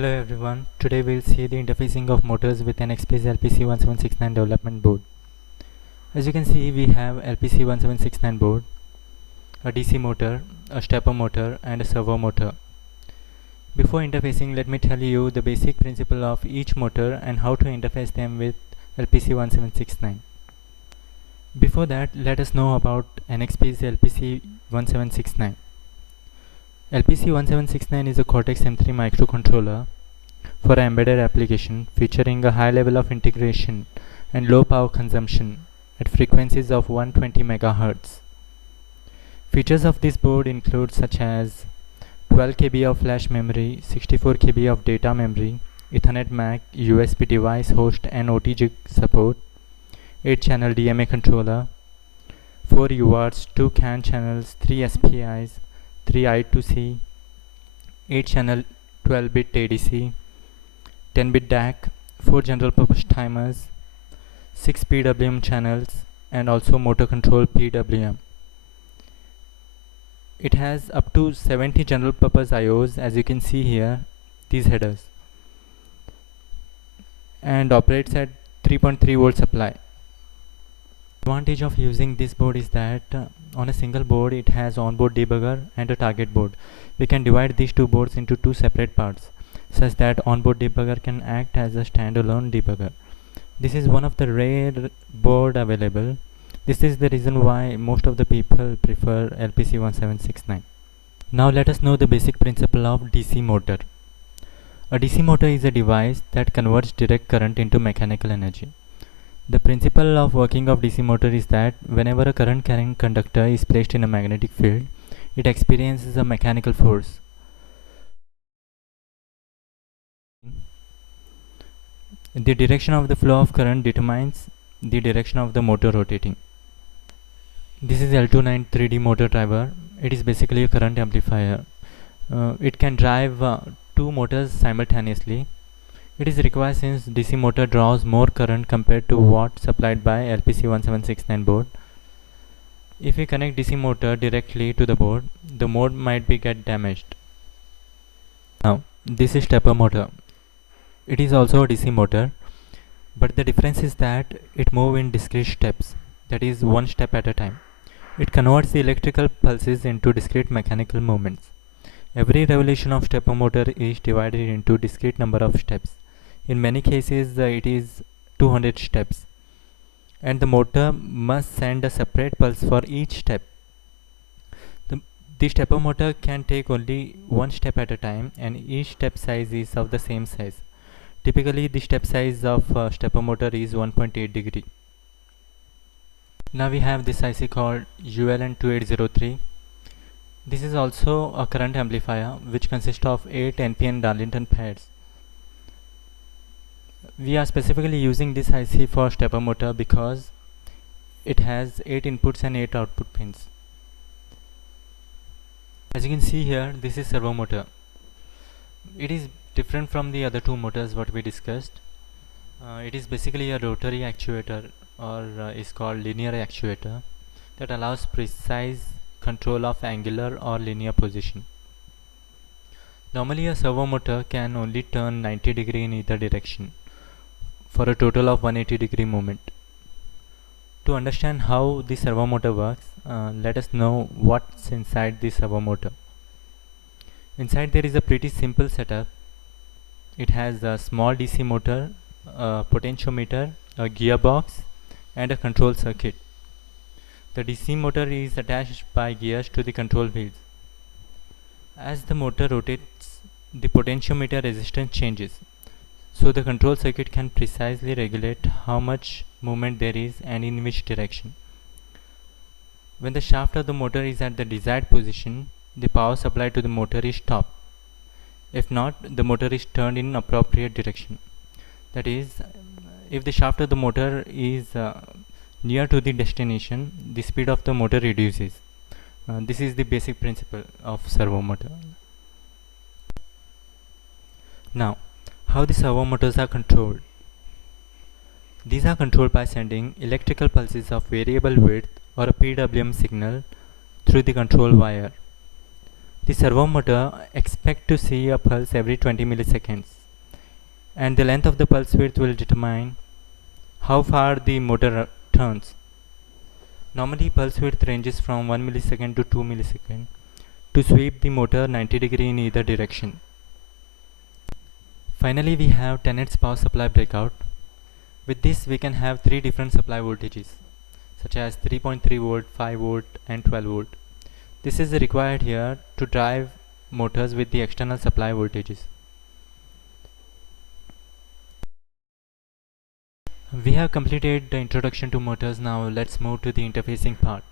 Hello everyone, today we'll see the interfacing of motors with NXP's LPC1769 development board. As you can see, we have LPC1769 board, a DC motor, a stepper motor and a servo motor. Before interfacing, let me tell you the basic principle of each motor and how to interface them with LPC1769. Before that, let us know about NXP's LPC1769. LPC1769 is a Cortex M3 microcontroller for an embedded application featuring a high level of integration and low power consumption at frequencies of 120 MHz. Features of this board include such as 12 KB of flash memory, 64 KB of data memory, Ethernet MAC, USB device host and OTG support, 8-channel DMA controller, 4 UARTs, 2 CAN channels, 3 SPIs, 3 I2C, 8-channel 12-bit ADC, 10-bit DAC, 4 general purpose timers, 6 PWM channels and also motor control PWM. It has up to 70 general purpose IOs, as you can see here, these headers, and operates at 3.3 volt supply. Advantage of using this board is that on a single board it has onboard debugger and a target board. We can divide these two boards into two separate parts such that onboard debugger can act as a standalone debugger. This is one of the rare board available. This is the reason why most of the people prefer LPC1769. Now let us know the basic principle of DC motor. A DC motor is a device that converts direct current into mechanical energy. The principle of working of DC motor is that whenever a current carrying conductor is placed in a magnetic field, it experiences a mechanical force. The direction of the flow of current determines the direction of the motor rotating. This is L29 3D motor driver. It is basically a current amplifier. It can drive two motors simultaneously. It is required since DC motor draws more current compared to what supplied by LPC1769 board. If we connect DC motor directly to the board, the mode might be get damaged. Now, this is stepper motor. It is also a DC motor, but the difference is that it moves in discrete steps, that is one step at a time. It converts the electrical pulses into discrete mechanical movements. Every revolution of stepper motor is divided into discrete number of steps. In many cases it is 200 steps, and the motor must send a separate pulse for each step. The stepper motor can take only one step at a time, and each step size is of the same size. Typically the step size of stepper motor is 1.8 degree. Now we have this IC called ULN2803. This is also a current amplifier which consists of 8 NPN Darlington pads. We are specifically using this IC for stepper motor because it has 8 inputs and 8 output pins. As you can see here, this is servo motor. It is different from the other two motors what we discussed. It is basically a rotary actuator, or is called linear actuator, that allows precise control of angular or linear position. Normally a servo motor can only turn 90 degree in either direction for a total of 180 degree movement. To understand how the servo motor works, let us know what's inside the servo motor. Inside there is a pretty simple setup. It has a small DC motor, a potentiometer, a gearbox and a control circuit. The DC motor is attached by gears to the control wheels. As the motor rotates, the potentiometer resistance changes, so the control circuit can precisely regulate how much movement there is and in which direction. When the shaft of the motor is at the desired position, the power supply to the motor is stopped. If not, the motor is turned in appropriate direction. That is, if the shaft of the motor is near to the destination, the speed of the motor reduces. This is the basic principle of servo motor. Now, how the servo motors are controlled. These are controlled by sending electrical pulses of variable width or a PWM signal through the control wire. The servo motor expects to see a pulse every 20 milliseconds, and the length of the pulse width will determine how far the motor turns. Normally, pulse width ranges from 1 millisecond to 2 milliseconds to sweep the motor 90 degrees in either direction. Finally, we have Tenet's power supply breakout. With this, we can have 3 different supply voltages, such as 3.3 volt, 5 volt and 12 volt. This is required here to drive motors with the external supply voltages. We have completed the introduction to motors. Now let's move to the interfacing part.